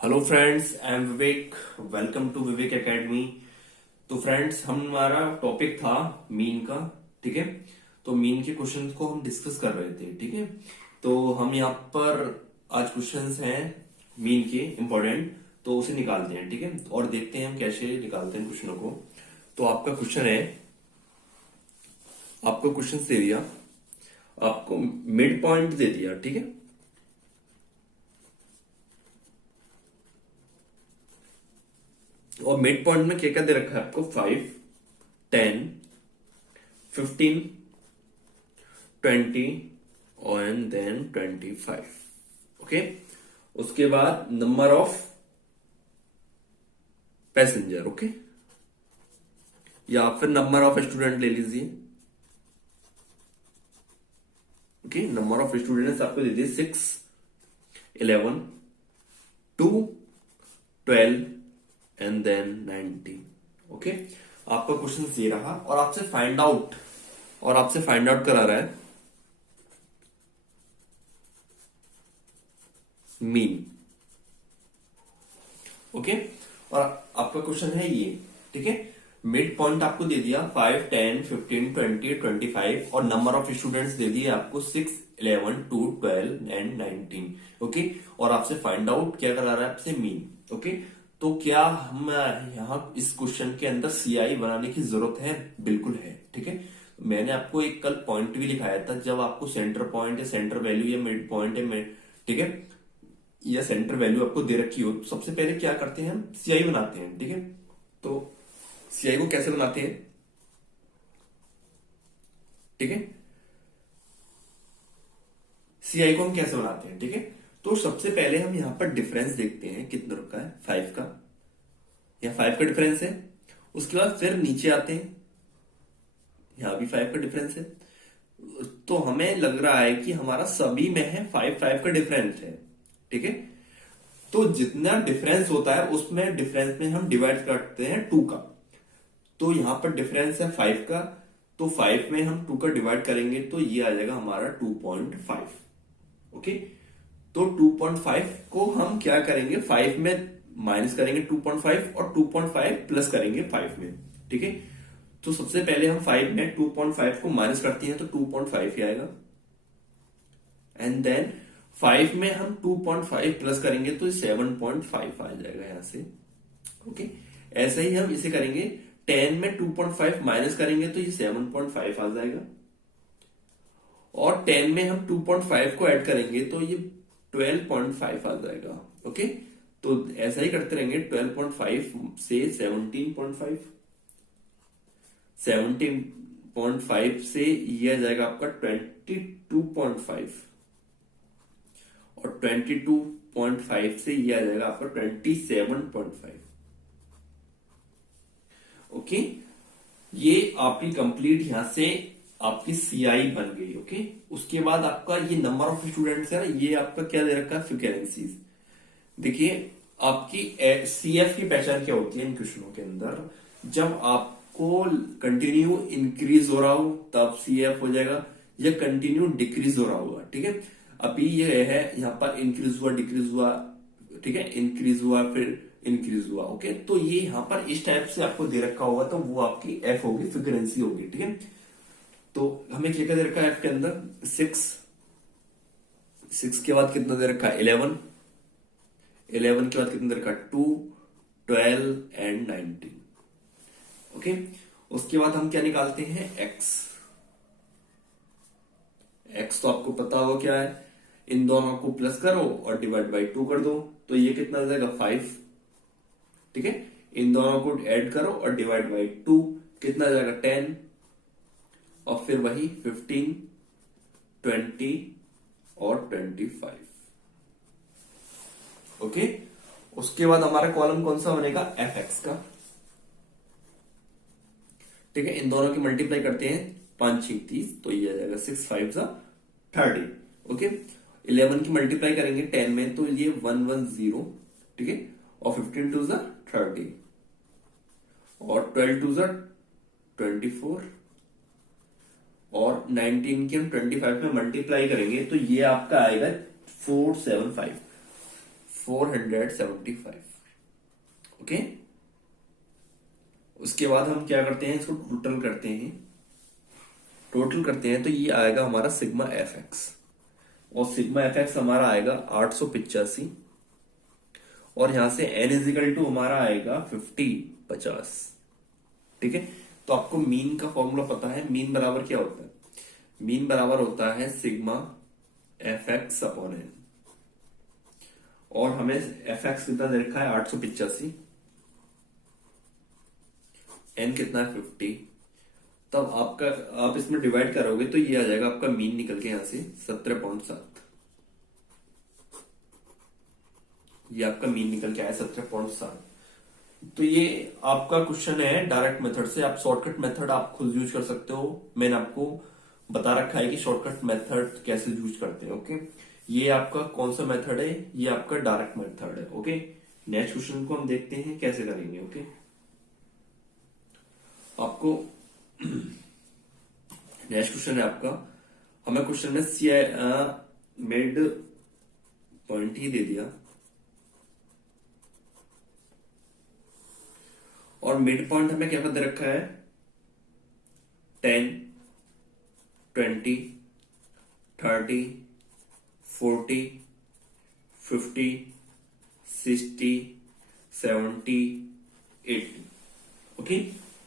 Hello friends, I am Vivek. Welcome to Vivek academy. तो friends, हमारा topic था मीन का। ठीक है। तो मीन के क्वेश्चंस को हम डिस्कस कर रहे थे। ठीक है। तो हम यहाँ पर आज क्वेश्चंस हैं मीन के इंपॉर्टेंट, तो उसे निकालते हैं। ठीक है। और देखते हैं हम कैसे निकालते हैं क्वेश्चनों को। तो आपका क्वेश्चन है, आपको क्वेश्चन दे दिया, आपको मिड पॉइंट दे दिया। ठीक है। और मिड पॉइंट में क्या क्या दे रखा है आपको? 5, 10, 15, 20 और एंड देन 25। ओके। उसके बाद नंबर ऑफ पैसेंजर। ओके। या फिर नंबर ऑफ स्टूडेंट ले लीजिए। ओके। नंबर ऑफ स्टूडेंट्स आपको दे दिए 6, 11, 2, 12 एंड देन 19। ओके। आपका क्वेश्चन ये रहा और आपसे फाइंड आउट करा रहा है मीन। ओके। और आपका क्वेश्चन है ये। ठीक है। मिड पॉइंट आपको दे दिया 5, 10, 15, 20, 25 और नंबर ऑफ स्टूडेंट्स दे दिए आपको 6, 11, 2, 12 एंड 19। ओके। और आपसे फाइंड आउट क्या करा रहा है? आपसे मीन। ओके। तो क्या हम यहाँ इस क्वेश्चन के अंदर सीआई बनाने की जरूरत है? बिल्कुल है। ठीक है। मैंने आपको एक कल पॉइंट भी लिखाया था, जब आपको सेंटर पॉइंट या सेंटर वैल्यू या मिड पॉइंट है, ठीक है, या सेंटर वैल्यू आपको दे रखी हो, तो सबसे पहले क्या करते हैं? हम सीआई बनाते हैं। ठीक है। तो सीआई को कैसे बनाते हैं? ठीक है। सीआई को हम कैसे बनाते हैं? ठीक है। तो सबसे पहले हम यहां पर डिफरेंस देखते हैं कितना का है, 5 का, या 5 का डिफरेंस है। उसके बाद फिर नीचे आते हैं, यहां भी 5 का डिफरेंस है। तो हमें लग रहा है कि हमारा सभी में है 5, 5 का डिफरेंस है। ठीक है। तो जितना डिफरेंस होता है उसमें डिफरेंस में हम डिवाइड करते हैं 2 का। तो यहां पर डिफरेंस है 5 का, तो 5 में हम 2 का डिवाइड करेंगे तो ये आ जाएगा हमारा 2.5। ओके। तो 2.5 को हम क्या करेंगे? 5 में माइनस करेंगे 2.5 और 2.5 प्लस करेंगे 5 में। ठीक है। तो सबसे पहले हम 5 में 2.5 को माइनस करते हैं तो 2.5 ही आएगा। एंड देन 5 में हम 2.5 प्लस करेंगे तो 7.5 आ जाएगा यहां से। ओके। ऐसे ही हम इसे करेंगे, 10 में 2.5 माइनस करेंगे तो ये 7.5 आ जाएगा। और 10 में हम 2.5 को ऐड करेंगे तो ये 12.5 आ जाएगा। ओके। तो ऐसा ही करते रहेंगे, 12.5 से 17.5, 17.5 से ये आ जाएगा आपका 22.5 और 22.5 से ये आ जाएगा आपका 27.5। ओके। ये आपकी कंप्लीट यहां से आपकी सीआई बन गई। ओके। उसके बाद आपका ये नंबर ऑफ स्टूडेंट्स है ना, ये आपका क्या दे रखा है? फ्रीक्वेंसीज। देखिए, आपकी सीएफ की पहचान क्या होती है इन क्वेश्चनों के अंदर? जब आपको कंटिन्यू इंक्रीज हो रहा हो तब सीएफ हो जाएगा, या कंटिन्यू डिक्रीज हो रहा होगा। ठीक है। अभी ये है यहाँ पर इंक्रीज हुआ, डिक्रीज हुआ, ठीक है, इंक्रीज हुआ फिर इंक्रीज हुआ। ओके। तो ये यहाँ पर इस टाइप से आपको दे रखा होगा तो वो आपकी एफ होगी, फ्रीक्वेंसी होगी। ठीक है। तो हमें क्या क्या दे रखा है एफ के अंदर? 6, 6 के बाद कितना दे रखा है? 11, 11 के बाद कितना दे रखा है? 2, 12 एंड 19। ओके। उसके बाद हम क्या निकालते हैं? एक्स। एक्स तो आपको पता होगा क्या है, इन दोनों को प्लस करो और डिवाइड बाई 2 कर दो तो ये कितना आ जाएगा? 5। ठीक है। इन दोनों को ऐड करो और डिवाइड बाई 2 कितना आ जाएगा? 10 और फिर वही 15, 20 और 25। ओके। उसके बाद हमारा कॉलम कौन सा बनेगा? एफ एक्स का। ठीक है। इन दोनों की मल्टीप्लाई करते हैं, 5 6 30, तो ये आ जाएगा 6 5 30। ओके। 11 की मल्टीप्लाई करेंगे 10 में तो ये 110। ठीक है। और 15 2 30 और 12 2 24 और 19 की हम 25 में मल्टीप्लाई करेंगे तो ये आपका आएगा 475। 475। ओके, उसके बाद हम क्या करते हैं, इसको टोटल करते हैं तो ये आएगा हमारा सिग्मा एफ एक्स, और सिग्मा एफ एक्स हमारा आएगा 885, और यहां से n इजिकल टू हमारा आएगा 50। ठीक है, तो आपको मीन का फॉर्मूला पता है, मीन बराबर क्या होता है, मीन बराबर होता है sigma F X upon N, और हमें एफ एक्स कितना दे रखा है 885, एन कितना है 50, तब आपका आप इसमें डिवाइड करोगे तो ये आ जाएगा आपका मीन निकल के यहां से 17.7, ये आपका मीन निकल के आया 17.7। तो ये आपका क्वेश्चन है डायरेक्ट मेथड से, आप शॉर्टकट मेथड आप खुद यूज कर सकते हो, मैंने आपको बता रखा है कि शॉर्टकट मेथड कैसे यूज करते हैं। ओके, ये आपका कौन सा मेथड है, ये आपका डायरेक्ट मेथड है। ओके, नेक्स्ट क्वेश्चन को हम देखते हैं कैसे करेंगे। ओके, आपको नेक्स्ट क्वेश्चन है आपका, हमें क्वेश्चन में सी मिड पॉइंट ही दे दिया, और मिड पॉइंट हमें क्या दे रखा है 10, 20, 30, 40, 50, 60, 70, 80। ओके,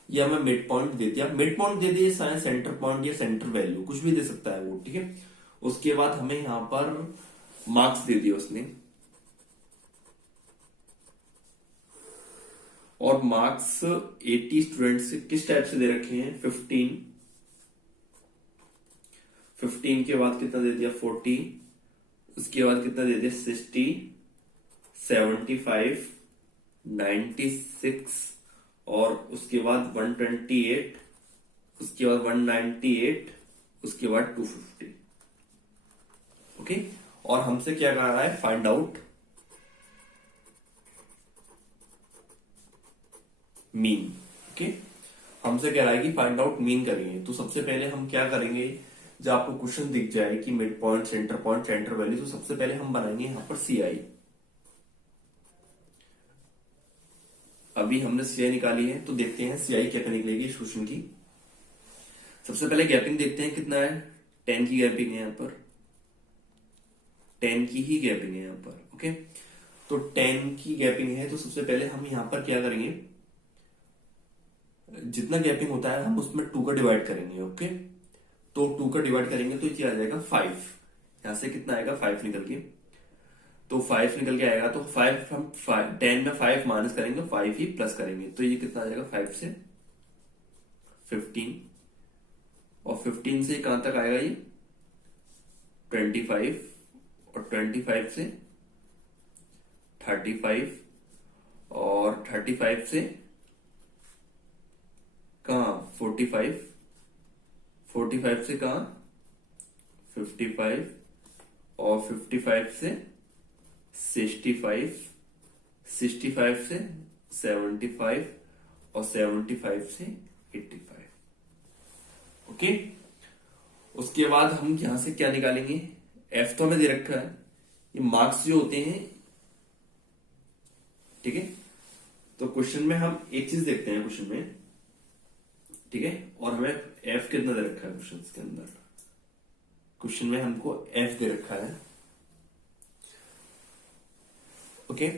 ये हमें मिड पॉइंट दे दिया, मिड पॉइंट दे दिए, सेंटर पॉइंट या सेंटर वैल्यू कुछ भी दे सकता है वो। ठीक है, उसके बाद हमें यहां पर मार्क्स दे दिया उसने, और मार्क्स 80 स्टूडेंट्स किस टाइप से दे रखे हैं 15 के बाद कितना दे दिया 40, उसके बाद कितना दे दिया 60, 75, 96, और उसके बाद 128, उसके बाद 198, उसके बाद 250। ओके, और हमसे क्या कह रहा है फाइंड आउट मीन। ओके, हमसे कह रहा है कि फाइंड आउट मीन करेंगे, तो सबसे पहले हम क्या करेंगे, जब आपको क्वेश्चन दिख जाए कि मिड पॉइंट, सेंटर वैल्यू, तो सबसे पहले हम बनाएंगे यहां पर सीआई। अभी हमने सीआई निकाली है, तो देखते हैं सीआई क्या निकलेगी इस क्वेश्चन की। सबसे पहले गैपिंग देखते हैं कितना है, 10 की गैपिंग है, यहां पर 10 की ही गैपिंग है यहां पर। ओके, तो 10 की गैपिंग है, तो सबसे पहले हम यहां पर क्या करेंगे, जितना गैपिंग होता है हम उसमें 2 का डिवाइड करेंगे। ओके, तो 2 का डिवाइड करेंगे तो ये आ जाएगा 5, यहां से कितना आएगा 5 निकल के, तो 5 निकल के आएगा, तो 5 हम 10 में 5 माइनस करेंगे, 5 ही प्लस करेंगे, तो ये कितना आ जाएगा 5 से 15, और 15 से कहां तक आएगा ये 25, और 25 से 35, और 35 से कहा 45, 45 से कहा 55, और 55 से 65, 65 से 75, और 75 से 85। ओके, उसके बाद हम यहां से क्या निकालेंगे, एफ तो हमें दे रखा है, ये मार्क्स जो होते हैं। ठीक है, तो क्वेश्चन में हम एक चीज देखते हैं क्वेश्चन में, ठीक है, और हमें एफ कितना दे रखा है क्वेश्चन के अंदर, क्वेश्चन में हमको एफ दे रखा है। ओके,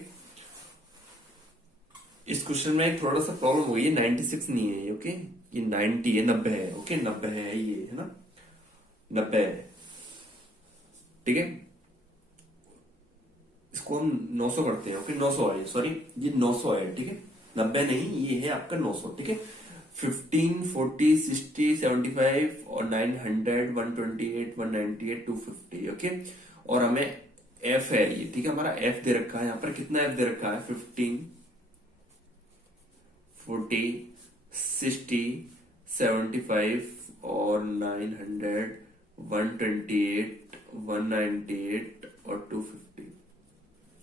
इस क्वेश्चन में थोड़ा सा प्रॉब्लम हुई है, 96 नहीं है ये। ओके, ये 90 है, 90 है। ओके, 90 है, ये है ना 90 है। ठीक है, इसको हम 900 करते हैं। ओके, 900 है, सॉरी ये 900 है। ठीक है, 90 नहीं, ये है आपका 900। ठीक है, 15, 40, 60, 75, और 900, 128, 198, 250। ओके, और हमें एफ है ये, ठीक है, हमारा एफ दे रखा है, यहां पर कितना एफ दे रखा है 15, 40, 60, 75, और 900, 128, 198, और 250।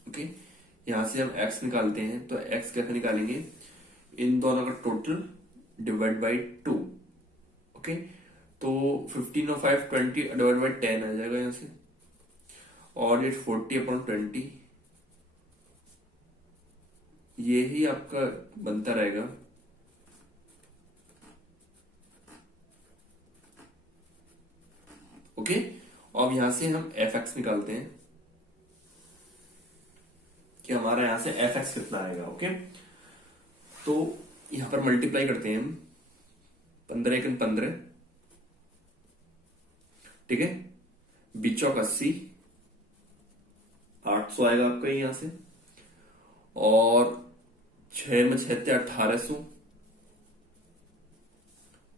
ओके, यहां से हम x निकालते हैं, तो x कैसे निकालेंगे, इन दोनों का टोटल डिवाइड बाई 2। ओके, तो 15 और 5 20 डिवाइड बाई 10 आ जाएगा यहां से, और ये 40 अपॉन 20, ये ही आपका बनता रहेगा। ओके, अब यहां से हम एफ एक्स निकालते हैं कि हमारा यहां से एफ एक्स कितना आएगा। ओके, तो यहां पर मल्टीप्लाई करते हैं हम, 15×15, ठीक है, बीचौक 80, 800 आएगा आपका यहां से, और 6 में 6 1800,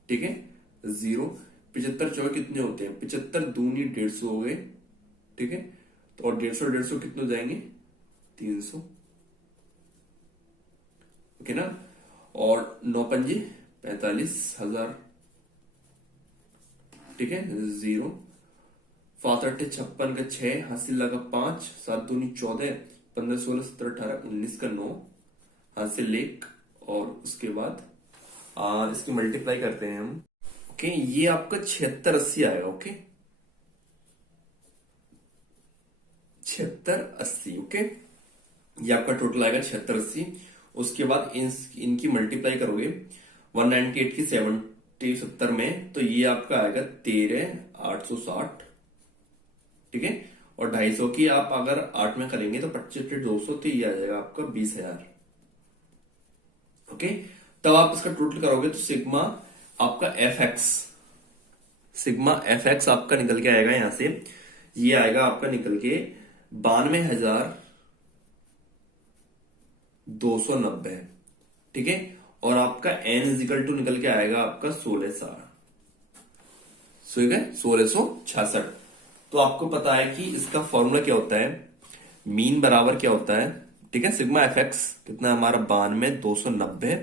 ठीक है, 0, 75 चौके कितने होते हैं, 75 दूनी 150 हो गए, ठीक है, तो और 150 150 कितने हो जाएंगे, 300, ओके ना, और 9×5 45,000, ठीक है, 0, 5×8 56 का 6, हासिल लगा 5, 7 दूनी 14, 15 16 17 18 19 का 9, हासिल 1, और उसके बाद इसकी मल्टीप्लाई करते हैं हम। ओके, ये आपका 7680 आएगा। ओके, 7680, ओके, ये आपका टोटल आएगा 7680। उसके बाद इनकी मल्टीप्लाई करोगे 198 की 70 में, तो ये आपका आएगा 13,860, ठीक है, और 250 की आप अगर 8 में करेंगे तो 25,200, तो ये आ जाएगा आपका 20,000। ओके, तब आप इसका टोटल करोगे तो सिग्मा आपका एफ एक्स आपका निकल के आएगा यहां से, ये आएगा आपका निकल के 92,290, ठीक है, और आपका n इजिकल टू निकल के आएगा आपका 1666। तो आपको पता है कि इसका फॉर्मूला क्या होता है, मीन बराबर क्या होता है, ठीक है, सिग्मा एफ एक्स कितना है हमारा 92,290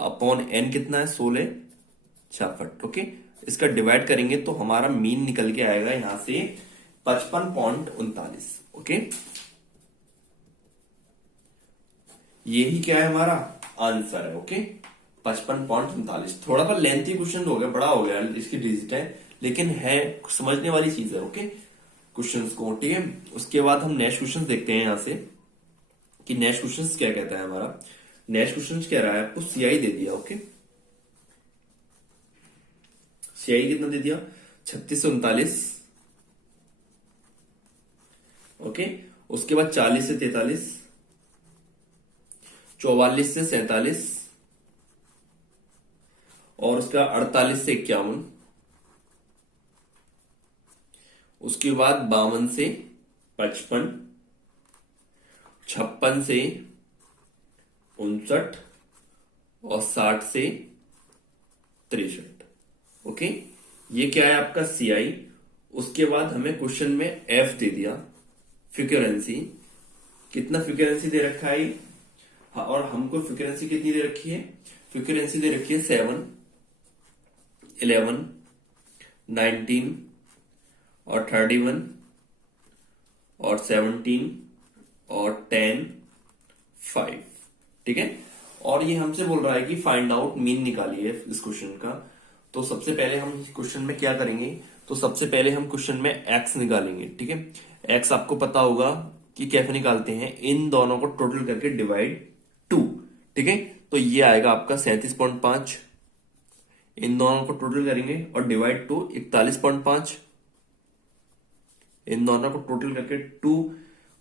अपॉन n कितना है 1666। ओके, इसका डिवाइड करेंगे तो हमारा मीन निकल के आएगा यहां से 55.39। ओके, यही क्या है हमारा आंसर है। ओके, 55.39। थोड़ा सा लेंथी क्वेश्चन हो गया, बड़ा हो गया, इसकी डिजिट है, लेकिन है समझने वाली चीज है। ओके, क्वेश्चंस को, ठीक है, उसके बाद हम नेक्स्ट क्वेश्चन देखते हैं यहां से कि नेक्स्ट क्वेश्चन क्या कहता है हमारा। नेक्स्ट क्वेश्चन कह रहा है आपको सीआई दे दिया। ओके, सीआई कितना दे दिया, 3639। ओके, उसके बाद 40 से 43, 44 से 47, और उसका 48 से 51, उसके बाद 52 से 55, 56 से 59, और 60 से 63। ओके, ये क्या है आपका सीआई। उसके बाद हमें क्वेश्चन में एफ दे दिया, फ्रीक्वेंसी, कितना फ्रीक्वेंसी दे रखा है, हाँ, और हमको फ्रीक्वेंसी कितनी दे रखी है, फ्रीक्वेंसी दे रखी है 7, 11, 19, और 31, और 17, और 10, 5, ठीक है, और ये हमसे बोल रहा है कि फाइंड आउट मीन निकालिए इस क्वेश्चन का। तो सबसे पहले हम क्वेश्चन में क्या करेंगे, तो सबसे पहले हम क्वेश्चन में एक्स निकालेंगे, ठीक है। एक्स आपको पता होगा कि कैसे निकालते हैं, इन दोनों को टोटल करके डिवाइड 2, ठीक है, तो ये आएगा आपका 37.5, इन दोनों को टोटल करेंगे और डिवाइड 2 41.5, इन दोनों को टोटल करके 2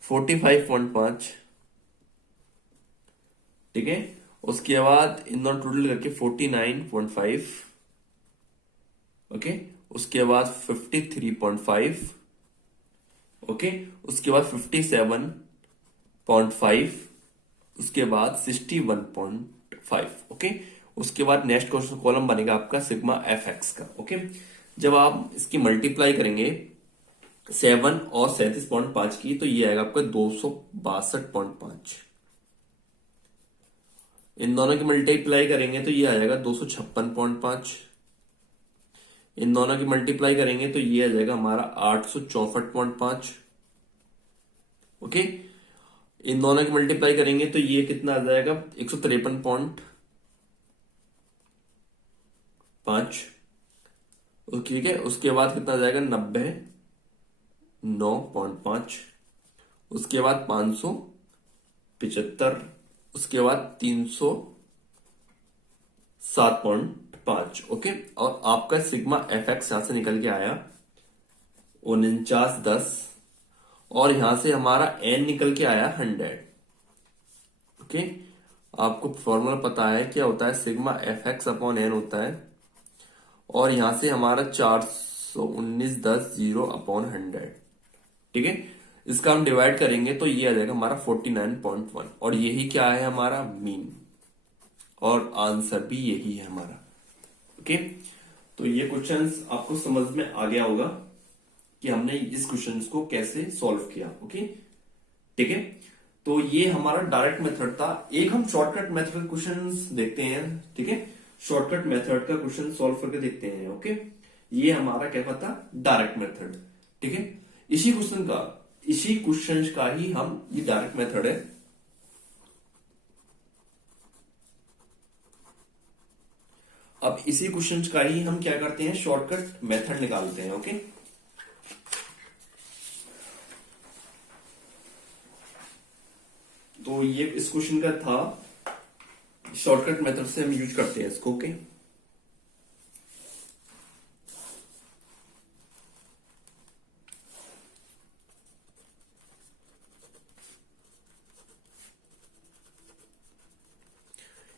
45.5, ठीक है, उसके बाद इन दोनों टोटल करके 49.5, ओके, उसके बाद 53.5, ओके, उसके बाद 57.5, उसके बाद 61.5, ओके, उसके बाद नेक्स्ट क्वेश्चन कॉलम बनेगा आपका सिग्मा एफ एक्स का। ओके, जब आप इसकी मल्टीप्लाई करेंगे 7 और 37.5 की, तो ये आएगा आपका 262.5, इन दोनों की मल्टीप्लाई करेंगे तो ये आ जाएगा 256.5, इन दोनों की मल्टीप्लाई करेंगे तो ये आ जाएगा हमारा 864.5, ओके, इन दोनों की मल्टीप्लाई करेंगे तो ये कितना आ जाएगा 153.5, ठीक है, उसके बाद कितना आ जाएगा 99.5, उसके बाद 575, उसके बाद 307.5। ओके, और आपका सिग्मा एफ एक्स यहां से निकल के आया 49.10, और यहां से हमारा एन निकल के आया 100। ओके, आपको फॉर्मूला पता है क्या होता है, sigma F X upon N होता है, और यहां से हमारा 419.10 ठीक है। इसका हम डिवाइड करेंगे तो ये आ जाएगा हमारा 49.1, और यही क्या है हमारा मीन, और आंसर भी यही है हमारा। ओके, तो ये क्वेश्चंस आपको समझ में आ गया होगा कि हमने इस क्वेश्चंस को कैसे सॉल्व किया। ओके, ठीक है। तो ये हमारा डायरेक्ट मेथड था। एक हम शॉर्टकट मेथड क्वेश्चंस देखते हैं, ठीक है। शॉर्टकट मेथड का क्वेश्चन सॉल्व करके देखते हैं। ओके, ये हमारा क्या था, डायरेक्ट मेथड, ठीक है। इसी क्वेश्चन का ही हम, ये डायरेक्ट मेथड है। अब इसी क्वेश्चन का ही हम क्या करते हैं, शॉर्टकट मेथड निकालते हैं। ओके, तो ये इस क्वेश्चन का था, शॉर्टकट मेथड से हम यूज करते हैं इसको। ओके,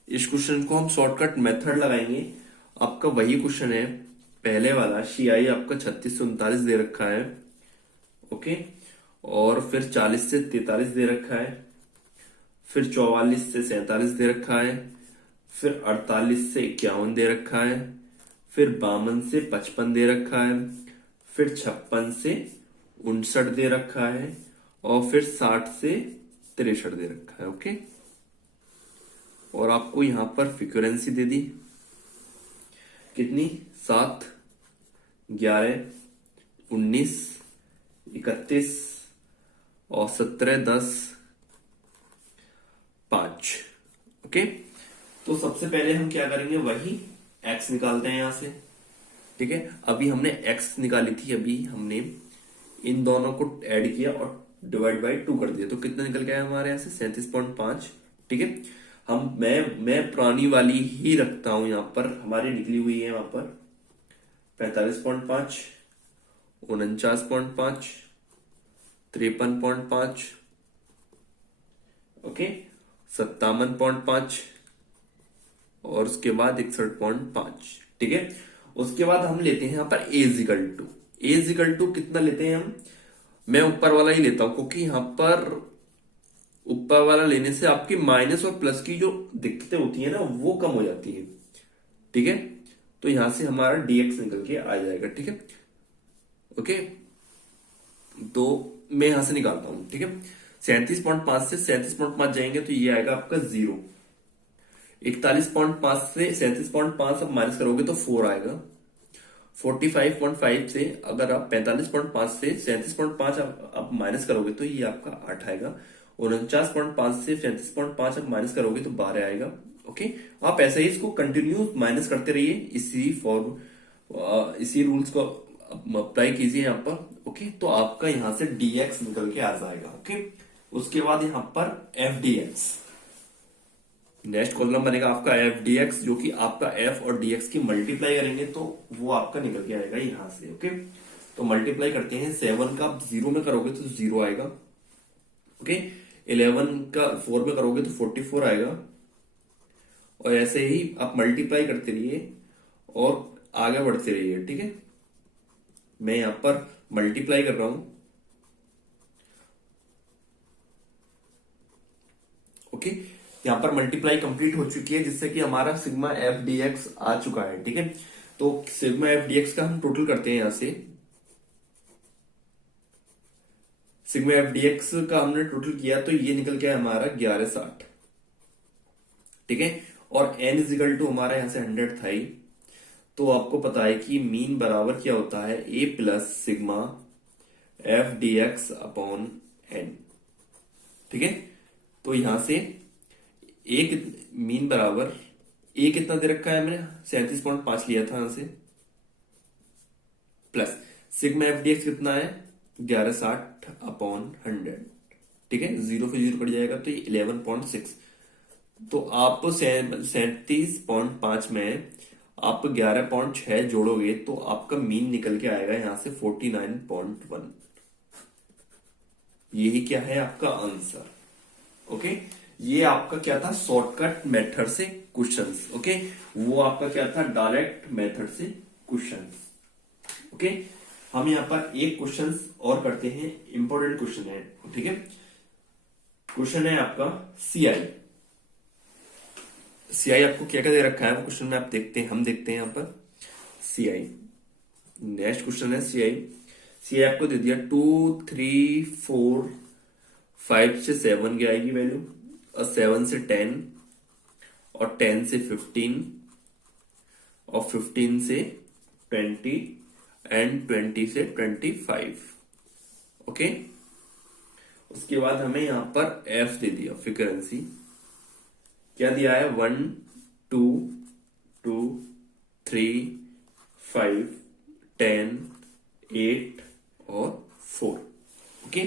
इस क्वेश्चन को हम शॉर्टकट मेथड लगाएंगे। आपका वही क्वेश्चन है पहले वाला, CI आपका 36 से 39 दे रखा है। ओके, और फिर 40 से 43 दे रखा है, फिर 44 से 47 दे रखा है, फिर 48 से 51 दे रखा है, फिर 52 से 55 दे रखा है, फिर 56 से 59 दे रखा है, और फिर 60 से 63 दे रखा है। ओके, और आपको यहां पर फ्रीक्वेंसी दे दी कितनी, 7, 11, 19, 31 और 17, 10, 5। ओके, तो सबसे पहले हम क्या करेंगे, वही x निकालते हैं यहां से, ठीक है। अभी हमने x निकाली थी, अभी हमने इन दोनों को ऐड किया और डिवाइड बाई 2 कर दिया, तो कितना निकल गया हमारे यहां से 37.5। ठीक है, मैं पुरानी वाली ही रखता हूं, यहां पर हमारी निकली हुई है वहां पर 45.5, 49.5, 53.5, ओके, 57.5, और उसके बाद 61.5। ठीक है, उसके बाद हम लेते हैं यहां पर एजिकल टू कितना लेते हैं हम, मैं ऊपर वाला ही लेता हूं, क्योंकि यहां पर ऊपर वाला लेने से आपकी माइनस और प्लस की जो दिक्कतें होती है ना, वो कम हो जाती है। ठीक है, तो यहां से हमारा dx निकल के आ जाएगा। ठीक है, ओके, तो मैं यहां से निकालता हूं। ठीक है, 37.5 से 37.5 जाएंगे तो ये आएगा आपका 0। 41.5 से 37.5 अब माइनस करोगे तो 4 आएगा। 45.5 से अगर आप 45.5 से 37.5 आप माइनस करोगे तो ये आपका 8 आएगा। 49.5 से 37.5 आप माइनस करोगे तो 12 आएगा। ओके, आप ऐसे ही इसको कंटिन्यू माइनस करते रहिए, इसी रूल्स को अप्लाई कीजिए यहाँ पर। ओके, तो आपका यहां से dx निकल के आ जाएगा। ओके, उसके बाद यहां पर fdx, नेक्स्ट कॉलम बनेगा आपका fdx, जो कि आपका f और dx की मल्टीप्लाई करेंगे तो वो आपका निकल के आएगा यहां से। ओके, तो मल्टीप्लाई करते हैं, 7 का 0 में करोगे तो 0 आएगा। ओके, 11 का 4 में करोगे तो 44 आएगा, और ऐसे ही आप मल्टीप्लाई करते रहिए और आगे बढ़ते रहिए। ठीक है, मैं यहां पर मल्टीप्लाई कर रहा हूं। ओके, यहां पर मल्टीप्लाई कंप्लीट हो चुकी है, जिससे कि हमारा सिग्मा एफ डी एक्स आ चुका है। ठीक है, तो सिग्मा एफ डी एक्स का हम टोटल करते हैं यहां से। सिग्मा एफ डी एक्स का हमने टोटल किया तो ये निकल गया हमारा 1160। ठीक है, और n इजिकल टू हमारा यहां से 100 था ही, तो आपको पता है कि मीन बराबर क्या होता है, a plus sigma F D X upon N. ठीक है, तो यहां से एक मीन बराबर ए कितना दे रखा है, मैंने 37.5 लिया था यहां से, plus sigma F D x कितना है 1160 अपॉन 100। ठीक है, 0 से 0 कट जाएगा तो ये 11.6। तो आप 37.5 में आप 11.6 जोड़ोगे तो आपका मीन निकल के आएगा यहां से 49.1। यही क्या है आपका आंसर। ओके, ये आपका क्या था, शॉर्टकट मेथड से क्वेश्चंस। ओके, वो आपका क्या था, डायरेक्ट मेथड से क्वेश्चंस। ओके, हम यहां पर एक क्वेश्चंस और करते हैं, इंपॉर्टेंट क्वेश्चन है। ठीक है, क्वेश्चन है आपका सीआई। सीआई आपको क्या क्या दे रखा है वो क्वेश्चन में आप देखते हैं, हम देखते हैं यहां पर सीआई। नेक्स्ट क्वेश्चन है सीआई। सीआई आपको दे दिया 2 3 4 5 से 7 की आएगी वैल्यू, और 7 से 10, और 10 से 15, और 15 से 20, एंड 20 से 25। ओके, उसके बाद हमें यहां पर एफ दे दिया, फ्रीक्वेंसी क्या दिया है, 1 2 2 3 5 10 8 और 4। ओके,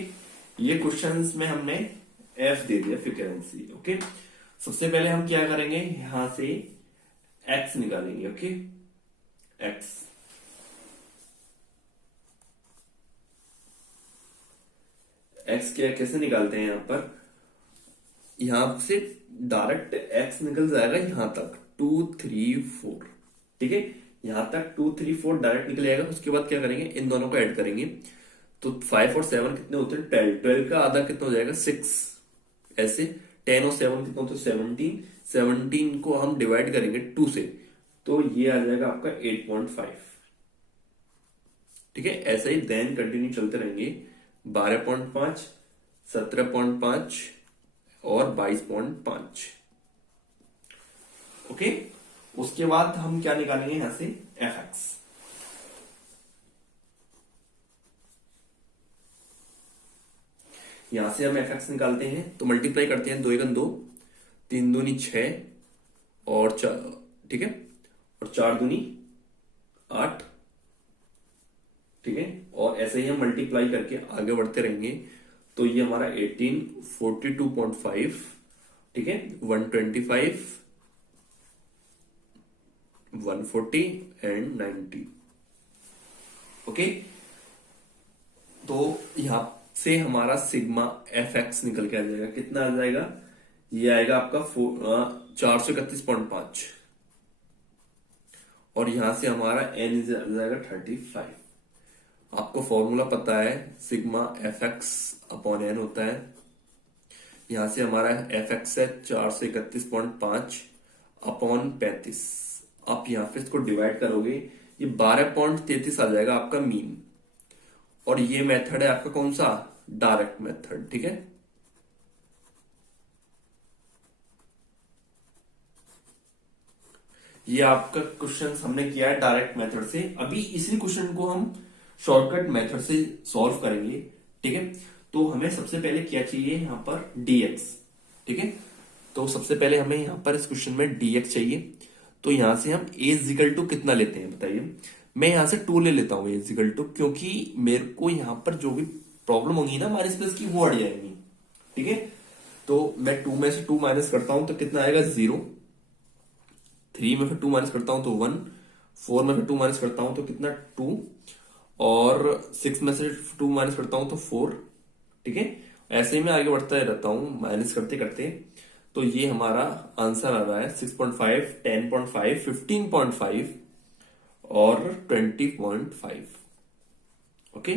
ये क्वेश्चंस में हमने एफ दे दिया, फ्रीक्वेंसी। ओके, सबसे पहले हम क्या करेंगे, यहां से एक्स निकालेंगे। ओके, एक्स एक्स क्या कैसे निकालते हैं, यहां से डायरेक्ट एक्स निकल जाएगा यहां तक 2 3 4। ठीक है, यहां तक 2 3 4 डायरेक्ट निकल जाएगा। उसके बाद क्या करेंगे, इन दोनों को ऐड करेंगे तो 5 और 7 कितने होते हैं, 12। 12 का आधा कितना हो जाएगा, 6। ऐसे 10 और 7 कितना होता है, 17। 17 को हम डिवाइड करेंगे 2 से, तो ये आ जाएगा आपका 8.5। ठीक है, ऐसे ही देन कंटिन्यू चलते रहेंगे। 12.5, 17.5 और 22.5। ओके, उसके बाद हम क्या निकालेंगे यहां से, एफ एक्स। यहां से हम एफ एक्स निकालते हैं तो मल्टीप्लाई करते हैं, 2 एकम 2, 3 दूनी 6, और 4। ठीक है, और 4 दूनी 8। ठीक है, और ऐसे ही हम मल्टीप्लाई करके आगे बढ़ते रहेंगे तो ये हमारा 18, 42.5। ठीक है, 125, 140 एंड 90। ओके, तो यहां से हमारा सिग्मा एफ एक्स निकल के आ जाएगा, कितना आ जाएगा, ये आएगा आपका 431.5, और यहां से हमारा एन आ जाएगा 35। आपको फॉर्मूला पता है, sigma F X upon N होता है। यहां से हमारा एफ एक्स है 431.5 अपॉन 35। आप यहां पे इसको डिवाइड करोगे, ये 12.33 आ जाएगा आपका मीन। और ये मेथड है आपका कौन सा, डायरेक्ट मेथड। ठीक है, ये आपका क्वेश्चन हमने किया है डायरेक्ट मेथड से। अभी इसी क्वेश्चन को हम शॉर्टकट मेथड से सॉल्व करेंगे। ठीक है, तो हमें सबसे पहले क्या चाहिए यहां पर, dx। ठीक है, तो सबसे पहले हमें यहां पर इस क्वेश्चन में dx चाहिए। तो यहां से हम a इजिकल टू कितना लेते हैं बताइए। मैं यहां से 2 ले लेता हूं a इजिकल टू, क्योंकि मेरे को यहां पर जो भी प्रॉब्लम होगी ना माइनस प्लस की, वो हट जाएंगी। ठीक है, तो मैं 2 में से 2 माइनस करता हूं तो कितना आएगा, 0। 3 में फिर 2 माइनस करता हूं तो 1। 4 में फिर 2 माइनस करता हूं तो कितना, 2। और 6 में से 2 माइनस करता हूं तो 4। ठीक है, ऐसे ही मैं आगे बढ़ता रहता हूं माइनस करते करते। तो ये हमारा आंसर आ रहा है 6.5, 10.5, 15.5 और 20.5। ओके,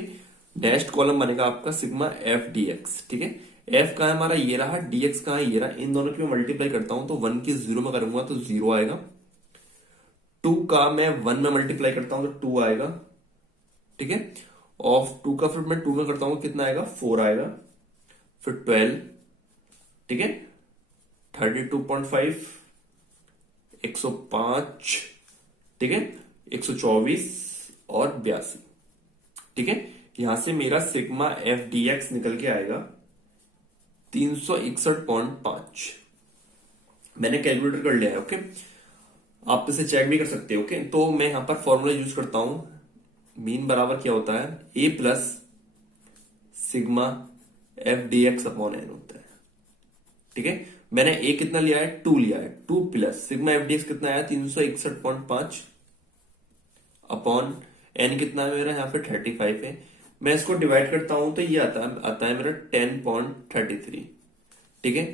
नेक्स्ट कॉलम बनेगा आपका सिग्मा एफ डी एक्स। ठीक है, एफ कहा है हमारा, ये रहा, डीएक्स कहा है, ये रहा। इन दोनों की मैं मल्टीप्लाई करता हूं तो 1 की 0 में करूंगा तो 0 आएगा। 2 का मैं 1 में मल्टीप्लाई करता हूं तो 2 आएगा। ठीक है, और 2 का फिर मैं 2 में करता हूं कितना आएगा, 4 आएगा। फिर 12। ठीक है, 32.5, 105। ठीक है, 124 और 82। ठीक है, यहां से मेरा सिग्मा एफ डी एक्स निकल के आएगा 361.5। मैंने कैलकुलेटर कर लिया है। ओके, आप इसे चेक भी कर सकते हो। ओके, तो मैं यहां पर फॉर्मूला यूज करता हूं, मीन बराबर क्या होता है, A plus sigma F D X upon N होता है। ठीक है। मैंने ए कितना लिया है, 2 लिया है, 2 प्लस सिग्मा एफडीएक्स कितना आया 361.5 अपॉन एन कितना है मेरा यहाँ पे 35 है। मैं इसको डिवाइड करता हूं तो ये आता है मेरा 10.33, ठीक है।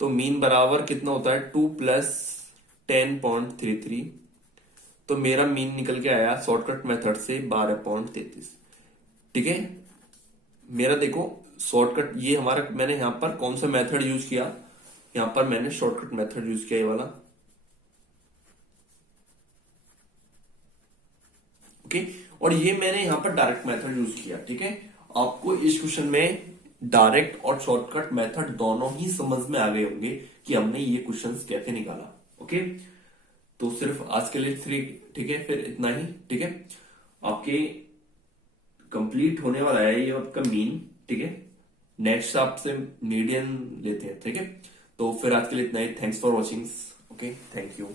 तो मीन बराबर कितना होता है 2 प्लस 10.33, तो मेरा मीन निकल के आया शॉर्टकट मेथड से 12.33, ठीक है। मेरा देखो शॉर्टकट ये हमारा, मैंने यहां पर कौन सा मेथड यूज किया, यहां पर मैंने शॉर्टकट मेथड यूज किया ये वाला, ओके। और ये मैंने यहां पर डायरेक्ट मेथड यूज किया, ठीक है। आपको इस क्वेश्चन में डायरेक्ट और शॉर्टकट मेथड दोनों ही समझ में आ गए होंगे कि हमने ये क्वेश्चंस कैसे निकाला, ओके। तो सिर्फ आज के लिए 3, ठीक है, फिर इतना ही, ठीक है। आपके कंप्लीट होने वाला है ये आपका मीन, ठीक है। नेक्स्ट आपसे मीडियन लेते हैं, ठीक है। तो फिर आज के लिए इतना ही। Thanks for watching, okay, thank you.